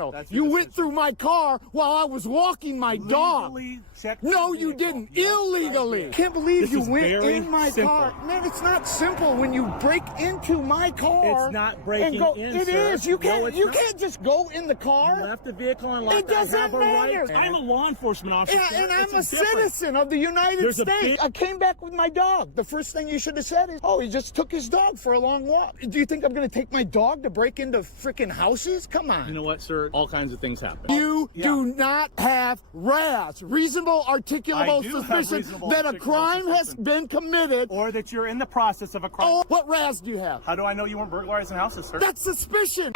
no. That's your You went decision. through my car while I was walking my dog. Legally checked No, the you vehicle. didn't. Yes, I Illegally. did. Can't believe This you is went very in my simple. car. Man, it's not simple when you break into my car. It's not breaking and go, in, It sir. is. You can't. No, it's you not. can't just go in the car. You left the vehicle unlocked. It doesn't I have a matter. right. I'm a law enforcement officer. Yeah, and I'm a It's difference. citizen of the United There's a States. big- I came back with my dog. The first thing you should have said is, oh, he just took his dog for a long walk. Do you think I'm going to take my dog to break into freaking houses? Come on. You know what, sir? All kinds of things happen. You Yeah. do not have RAS, reasonable articulable I do have suspicion reasonable that a articulable crime has suspicion. been committed. Or that you're in the process of a crime. Oh, what RAS do you have? How do I know you weren't burglarizing houses, sir? That's suspicion.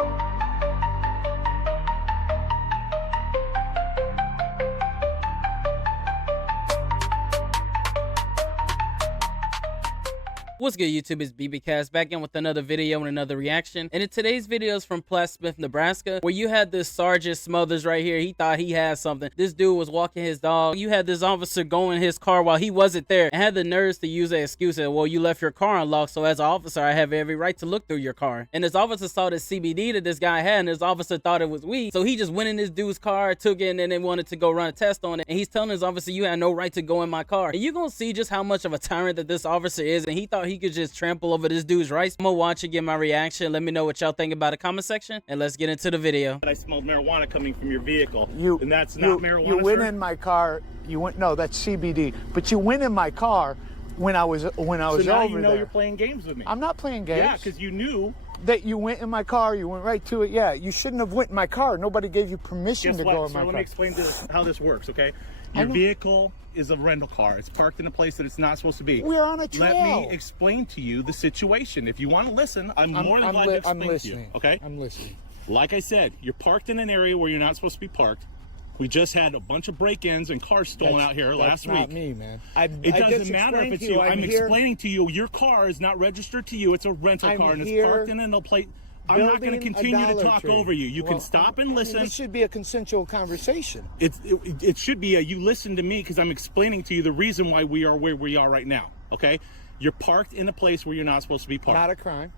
What's good, YouTube? It's BBcast back in with another video and another reaction. And in today's video is from Plattsmouth, Nebraska, where you had this Sergeant Smothers right here. He thought he had something. This dude was walking his dog. You had this officer go in his car while he wasn't there and had the nerves to use an excuse that, well, you left your car unlocked, so as an officer, I have every right to look through your car. And this officer saw this CBD that this guy had, and this officer thought it was weed. So he just went in this dude's car, took it, and then wanted to go run a test on it. And he's telling his officer, you had no right to go in my car. And you're gonna see just how much of a tyrant that this officer is, and he thought he could just trample over this dude's rights. I'm gonna watch and get my reaction. Let me know what y'all think about the comment section, and let's get into the video. I smelled marijuana coming from your vehicle, and that's you, not marijuana, You went sir? in my car. You went. No, that's CBD. But you went in my car when I was So now over you know there. you're playing games with me. I'm not playing games. Yeah, because you knew. That you went in my car, you went right to it. Yeah, you shouldn't have went in my car. Nobody gave you permission Guess to what, go in sir? my Let car. me explain how this works, okay? Your vehicle is a rental car. It's parked in a place that it's not supposed to be. We're on a trail. Let me explain to you the situation. If you want to listen, I'm more than glad to explain to you, okay? I'm listening. Like I said, you're parked in an area where you're not supposed to be parked. We just had a bunch of break-ins and cars stolen out here last week. That's not me, man. It doesn't matter if it's you. I'm explaining to you, your car is not registered to you. It's a rental car, and it's parked in a place. I'm not going to continue to talk over you. You can stop and listen. This should be a consensual conversation. It should be you listen to me because I'm explaining to you the reason why we are where we are right now, okay? You're parked in a place where you're not supposed to be parked. Not a crime.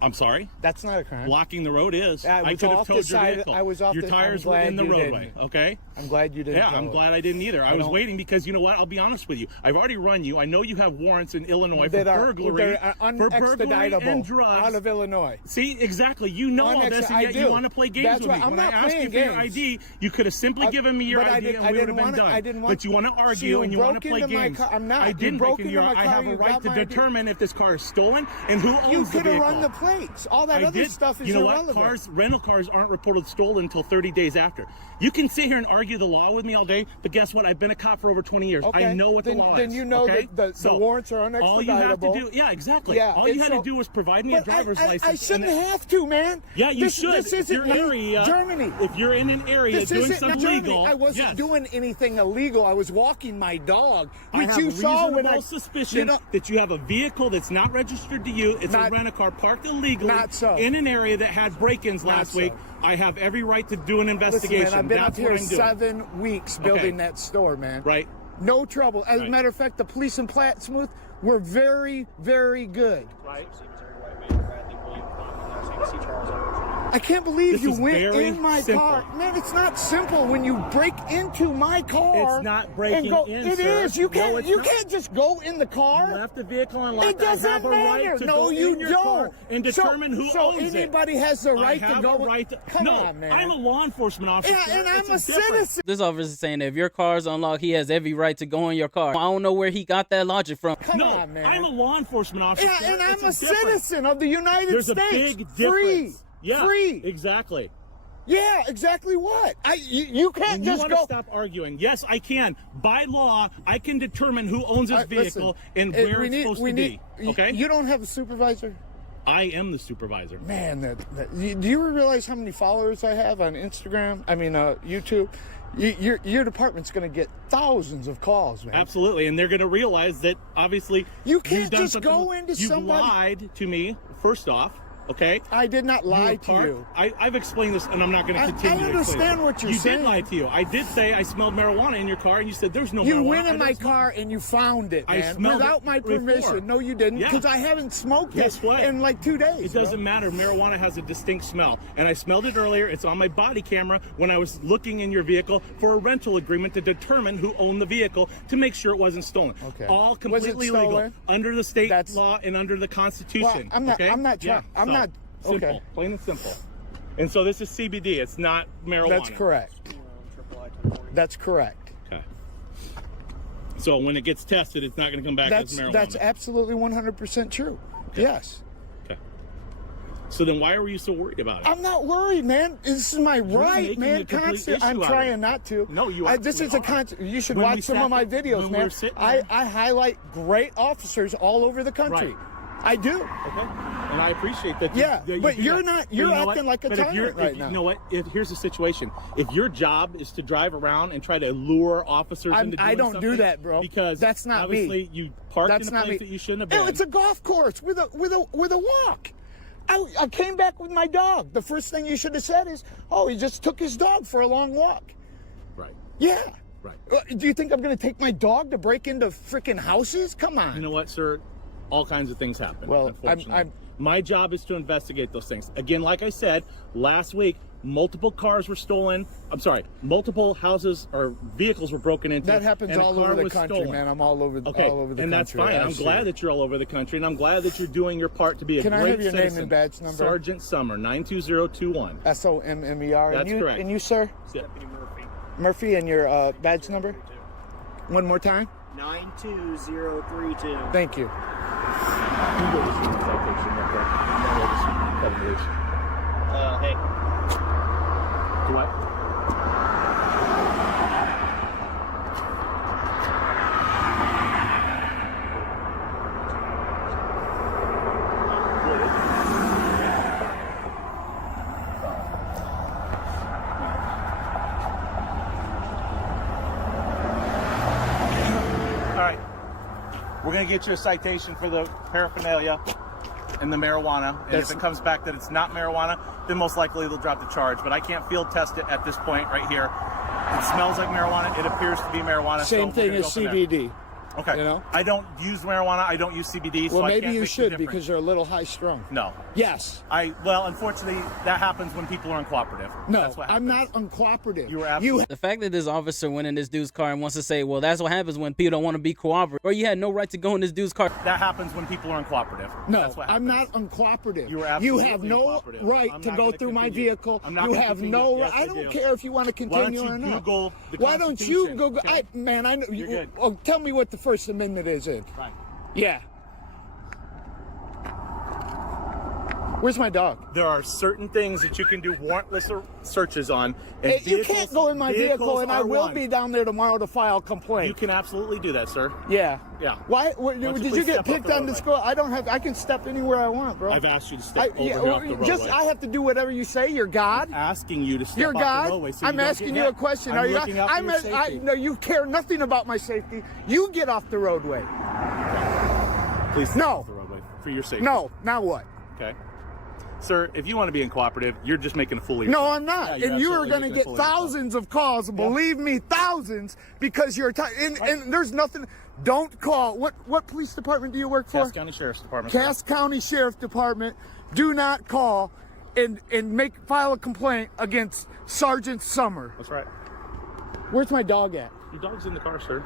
I'm sorry? That's not a crime. Blocking the road is. I could have towed your vehicle. I was off your tires were in the roadway, okay? I'm glad you didn't. Yeah, I'm glad I didn't either. I was waiting because, you know what? I'll be honest with you. I've already run you. I know you have warrants in Illinois for burglary, and drugs. Out of Illinois. See, exactly. You know all this, and yet you want to play games with me. When I asked you for your ID, you could have simply given me your ID and we would have been done. But you want to argue and you want to play games. I'm not. I didn't break into your car. I have a right to determine if this car is stolen and who owns the vehicle. You could have run the plates. All that other stuff is irrelevant. You know what? Rental cars aren't reported stolen until 30 days after. You can sit here and argue the law with me all day, but guess what? I've been a cop for over 20 years. Okay. I know what the law is. Then you know that the warrants are unextraditable. All you have to do, yeah, exactly. Yeah, all you had to do was provide me a driver's license. I shouldn't have to, man. Yeah, you should. This isn't your area, Germany. If you're in an area doing something illegal, I wasn't doing anything illegal. I was walking my dog, which you saw when I suspicion that you have a vehicle that's not registered to you. It's a rent-a-car parked illegally in an area that had break-ins last week. I have every right to do an investigation. Listen, man, I've been up here 7 weeks building that store, man. Right. No trouble. As a matter of fact, the police in Plattsmouth were very, very good. Right. I can't believe you went in my car. Man, it's not simple when you break into my car. It's not breaking in, It sir. is. You can't just go in the car. You left the vehicle unlocked. It doesn't I have a matter. right to No, go you in your don't. car and determine who owns it. So anybody has the right to go. Come on, man. I'm a law enforcement officer. Yeah, and I'm a citizen. This officer is saying that if your car is unlocked, he has every right to go in your car. I don't know where he got that logic from. Come on, man. I'm a law enforcement officer. Yeah, and I'm a citizen of the United States. There's a big difference. Free. Exactly. Yeah, exactly what? You can't just go. You want to stop arguing. Yes, I can. By law, I can determine who owns this vehicle and where it's supposed to be. Okay? You don't have a supervisor? I am the supervisor. Man, do you realize how many followers I have on Instagram? I mean, YouTube? Your department's going to get thousands of calls, man. Absolutely, and they're going to realize that, obviously, you can't just go into you somebody. lied to me, first off. Okay? I did not lie to you. I've explained this, and I'm not going to continue. I understand what you're saying. You did lie to you. I did say I smelled marijuana in your car, and you said there's no marijuana. You went in my car and you found it, man, without my permission. Before. No, you didn't, because I haven't smoked it in like 2 days. It doesn't matter. Marijuana has a distinct smell, and I smelled it earlier. It's on my body camera when I was looking in your vehicle for a rental agreement to determine who owned the vehicle to make sure it wasn't stolen. Okay. All completely legal under the state law and under the Constitution. Well, I'm not. Okay? I'm not trying. Yeah, I'm not. Simple, okay. Plain and simple. And so this is CBD. It's not marijuana. That's correct. That's correct. Okay. So when it gets tested, it's not going to come back as marijuana. That's absolutely 100% true. Okay. Yes. Okay. So then why are you so worried about it? I'm not worried, man. This is my right, man. I'm trying not to. No, you are. This is a You should watch some of my videos, man. I highlight great officers all over the country. Right. I do. Okay. And I appreciate that. But you're not. You're acting like a tyrant right now. You know what? Here's the situation. If your job is to drive around and try to lure officers into doing I don't do that, bro. Because that's not obviously me. You parked in a place that you shouldn't have been. It's a golf course with a walk. I came back with my dog. The first thing you should have said is, "Oh, he just took his dog for a long walk." Right. Yeah. Right. Do you think I'm going to take my dog to break into freaking houses? Come on. You know what, sir? All kinds of things happen. Well, unfortunately. My job is to investigate those things. Again, like I said, last week, multiple cars were stolen. I'm sorry, multiple houses or vehicles were broken into. That happens all over the country, stolen. man. I'm all over the country. And that's fine. I'm glad that you're all over the country, and I'm glad that you're doing your part to be a great citizen. Can I have your name and badge number? Sergeant Summer, 92021. SOMMER. That's correct. And you, sir? Deputy Murphy. Murphy, and your badge number? One more time? 92032. Thank you. Hey. What? All right. We're going to get you a citation for the paraphernalia and the marijuana. And if it comes back that it's not marijuana, then most likely they'll drop the charge. But I can't field test it at this point right here. It smells like marijuana. It appears to be marijuana. Same thing as CBD. Okay. You know? I don't use marijuana. I don't use CBD. Well, so maybe I can't you make should the because you're a little high strung. No. Yes. Well, unfortunately, that happens when people are uncooperative. No, that's what I'm not uncooperative. You were absolutely. The fact that this officer went in this dude's car and wants to say, well, that's what happens when people don't want to be cooperative, or you had no right to go in this dude's car. That happens when people are uncooperative. No, that's what I'm not uncooperative. You have no right to go through my vehicle. You have no right. I don't care if you want to continue or not. Google the Why don't you Constitution, Google? okay? Man, I know. You're good. Oh, tell me what the First Amendment is in. Fine. Yeah. Where's my dog? There are certain things that you can do warrantless searches on. And you can't go in my vehicle, and I will be down there tomorrow to file a complaint. You can absolutely do that, sir. Yeah. Yeah. Why? Did you get picked on the school? I don't have. I can step anywhere I want, bro. I've asked you to step over off the roadway. I have to do whatever you say. You're God. I'm asking you to step You're off God. the roadway. So I'm asking you a question. I'm looking out for your safety. No, you care nothing about my safety. You get off the roadway. Please step off the roadway for your safety. No. Now what? Okay. Sir, if you want to be uncooperative, you're just making a fool of yourself. No, I'm not. Yeah, and you are going to get thousands of calls. Yeah. Believe me, thousands, because you're and there's nothing. Don't call. What police department do you work for? Cass County Sheriff's Department. Cass County Sheriff Department. Do not call and file a complaint against Sergeant Summer. That's right. Where's my dog at? Your dog's in the car, sir.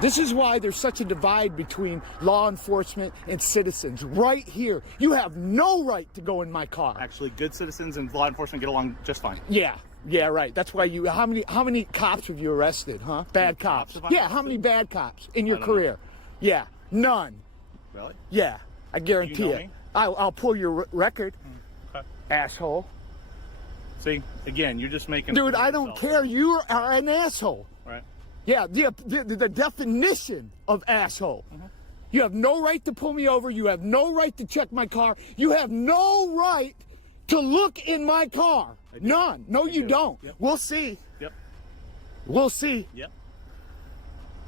This is why there's such a divide between law enforcement and citizens. Right here, you have no right to go in my car. Actually, good citizens and law enforcement get along just fine. Yeah, right. That's why you. How many cops have you arrested? Huh? Bad cops. Yeah. How many bad cops in your career? Know. Yeah. None. Really? Yeah. I guarantee it. I'll pull your record. Okay. Asshole. See, again, you're just making. Dude, I don't care. You are an asshole. Right. Yeah, the definition of asshole. Mm-hmm. You have no right to pull me over. You have no right to check my car. You have no right to look in my car. None. No, you don't. Yep. We'll see. Yep. We'll see. Yep.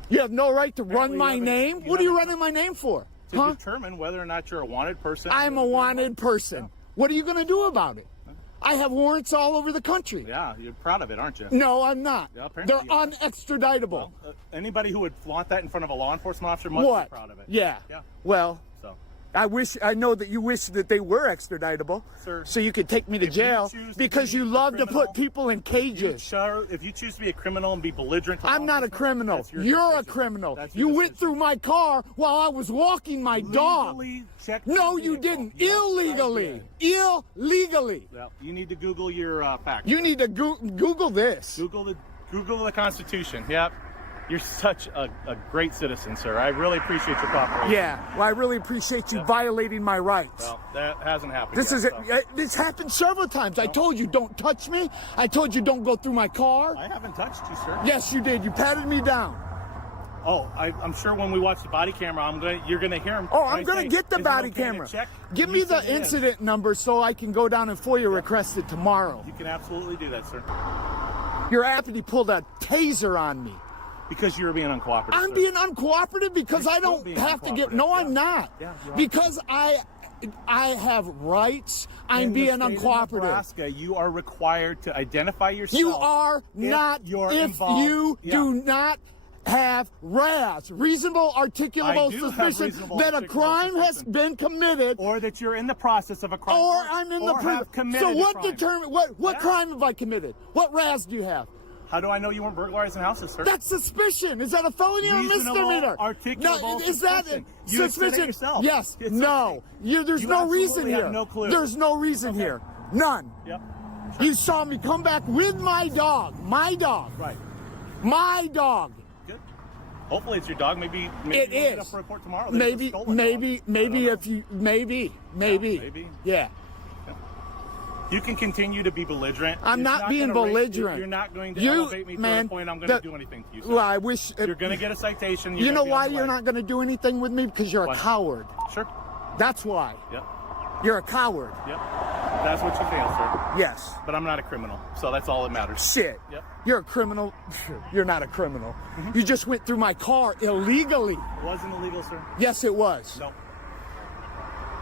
You have no right to run you my haven't- name? you What are you haven't- running my name for? To Huh? determine whether or not you're a wanted person. I'm a wanted person. What are you going to do about it? I have warrants all over the country. Yeah, you're proud of it, aren't you? No, I'm not. Yeah, apparently They're you are. unextraditable. Well, anybody who would flaunt that in front of a law enforcement officer must What? be proud of it. Yeah. Yeah. Well, So, I know that you wish that they were extraditable, Sir, so you could take me to if you jail choose to because be you a love to criminal, put people in cages. if you choose to be a criminal and be belligerent, to law I'm not a enforcement, criminal. that's your You're a decision. criminal. That's your You went decision. through my car while I was walking my dog. Legally checked No, the you vehicle. didn't. Yes, I Illegally. did. Illegally. Well, you need to Google your facts. You need to Google this. Google the Constitution. Yep. You're such a great citizen, sir. I really appreciate your cooperation. Yeah. Well, I really appreciate you violating my rights. Well, that hasn't happened This yet, is it. This happened several times. I told you don't touch me. I told you don't go through my car. I haven't touched you, sir. Yes, you did. You patted me down. Oh, I'm sure when we watch the body camera, you're gonna hear him. Oh, I'm gonna get the body camera. Give me the incident number so I can go down and FOIA request it tomorrow. You can absolutely do that, sir. Your deputy pulled a taser on me. Because you're being uncooperative. I'm sir. being uncooperative because You're I still don't being have to get. uncooperative. No, I'm Yeah. not. Yeah, you are. Because I have rights. I'm In the being state of uncooperative. Nebraska, you are required to identify yourself. You are not. you're If involved. you Yeah. do not have RAS, reasonable articulable I do have suspicion reasonable that a articulable crime has suspicion. been committed, or that you're in the process of a crime, or I'm in the or have committed So a what crime. determine what Yeah. crime have I committed? What RAS do you have? How do I know you weren't burglarizing houses, sir? That's suspicion. Is that a felony or a Reasonable, misdemeanor? articulable is that suspicion. You said it suspicion? yourself. Yes. It's No. okay. There's You no reason absolutely have here. no clue. There's no reason Okay. here. None. Yep. You saw me come back with my dog. My dog. Right. My dog. Good. Hopefully it's your dog. Maybe It you get is. up for a report tomorrow. That it's a Maybe, stolen dog. maybe, I maybe don't if you, maybe. maybe. Yeah. You can continue to be belligerent. I'm It's not being gonna belligerent. You're not going to You, elevate me to man, the point I'm going the- to do anything to you. Sir. Well, I wish. You're going to get a citation. You know why you're you're not going to do anything with me? Because you're a Why? coward. Sure. That's why. Yep. You're a coward. Yep. That's what you feel, sir. Yes. But I'm not a criminal, so that's all that matters. Shit. Yep. You're a criminal. You're not a criminal. You just went through my car illegally. It wasn't illegal, sir. Yes, it was. No.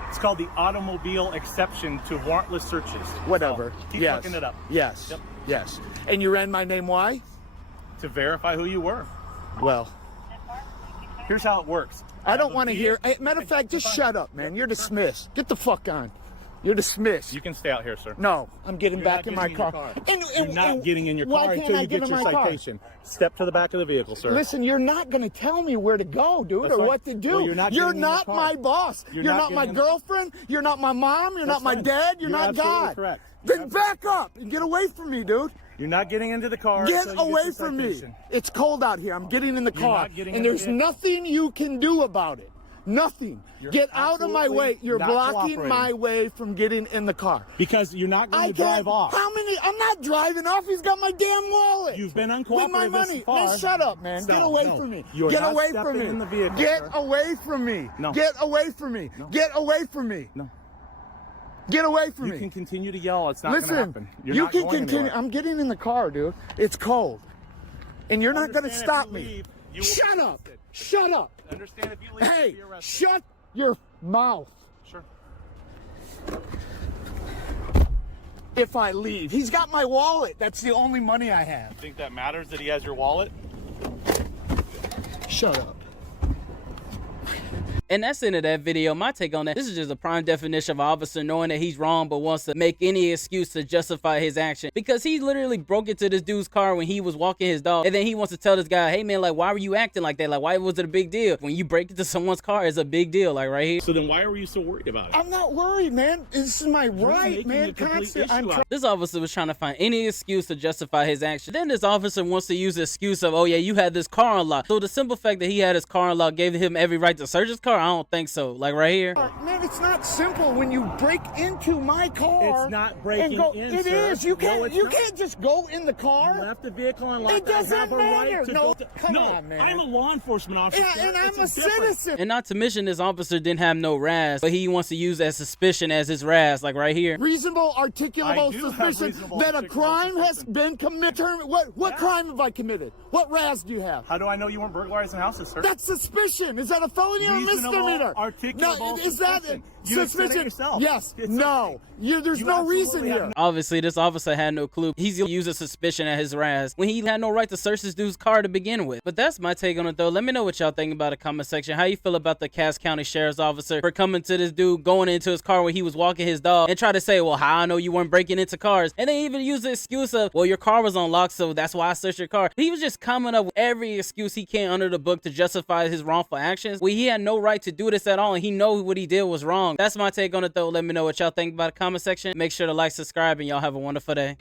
It's called the automobile exception to warrantless searches. Whatever. So, keep Yes. looking it up. Yes. Yep. Yes. And you ran my name. Why? To verify who you were. Well, Here's how it works. I don't want to hear. Matter of fact, just shut up, man. You're dismissed. Get the fuck on. You're dismissed. You can stay out here, sir. No, I'm getting You're back not in my getting car. You're not getting in your why car can't until I you get in your my car? citation. Step to the back of the vehicle, sir. Listen, you're not going to tell me where to go, dude, That's or fine. what to do. Well, you're not getting in the car. my boss. You're not not my getting in- girlfriend. You're not my mom. You're That's not my fine. dad. You're You're not absolutely God. correct. Then back up and get away from me, dude. You're not getting into the car. Get until you away your from me. citation. It's cold out here. I'm getting in the You're car. not getting And in the there's vehicle. nothing you can do about it. Nothing. You're Get out of my absolutely way. You're not blocking cooperating. my way from getting in the car. Because you're not going I to can't drive off. How many? I'm not driving off. He's got my damn wallet. You've been With uncooperative my this money. far. Man, shut up, man. Stop. Get away No. from me. You're Get not away from stepping me. in the vehicle, Get sir. away from me. No. Get away from me. No. Get away from me. No. Get away from You me. can continue to yell. It's not going to Listen, happen. You're you not can going continue. anywhere. I'm getting in the car, dude. It's cold. And you're not going to Understand stop if you me. leave, you will Shut be up. arrested. Shut up. Understand if you leave, Hey, you'll be arrested. shut your mouth. Sure. If I leave. He's got my wallet. That's the only money I have. You think that matters that he has your wallet? Shut up. And that's the end of that video. My take on that, this is just a prime definition of an officer knowing that he's wrong but wants to make any excuse to justify his action, because he literally broke into this dude's car when he was walking his dog, and then he wants to tell this guy, hey man, like, why were you acting like that? Like, why was it a big deal? When you break into someone's car, it's a big deal, like right here. So then why were you so worried about it? I'm not worried, man. This is my right, making man. a complete Constant. issue I'm out of This officer was trying to find any excuse to justify his action. Then this officer wants to use the excuse of, oh yeah, you had this car unlocked. So the simple fact that he had his car unlocked gave him every right to search his car? car? I don't think so. Like right here. Man, it's not simple when you break into my car. It's not breaking and go, in, It sir. is. You No, can't. it's You not. can't just go in the car. You left the vehicle unlocked. It doesn't I have a right matter. to No, go to, come on, man. I'm a law enforcement officer. Yeah, and I'm a It's different. citizen. And not to mention this officer didn't have no RAS, but he wants to use that suspicion as his RAS, like right here. Reasonable, I articulable do have suspicion reasonable, that a articulable crime has suspicion. been committed. What crime have I committed? What RAS do you have? How do I know you weren't burglarizing houses, sir? That's suspicion. Is that a felony or a Reasonable, misdemeanor? articulable No, is that suspicion. You said it suspicion? yourself. Yes. It's No. There's You no reason absolutely have here. Obviously, this officer had no clue. He's gonna use a suspicion at his RAS when he had no right to search this dude's car to begin with. But that's my take on it, though. Let me know what y'all think about the comment section. How you feel about the Cass County Sheriff's Officer for coming to this dude, going into his car where he was walking his dog, and try to say, well, how I know you weren't breaking into cars? And they even use the excuse of, well, your car was unlocked, so that's why I searched your car. He was just coming up with every excuse he can under the book to justify his wrongful actions. Well, he had no right to do this at all, and he know what he did was wrong. That's my take on it, though. Let me know what y'all think about the comment section. Make sure to like, subscribe, and y'all have a wonderful day.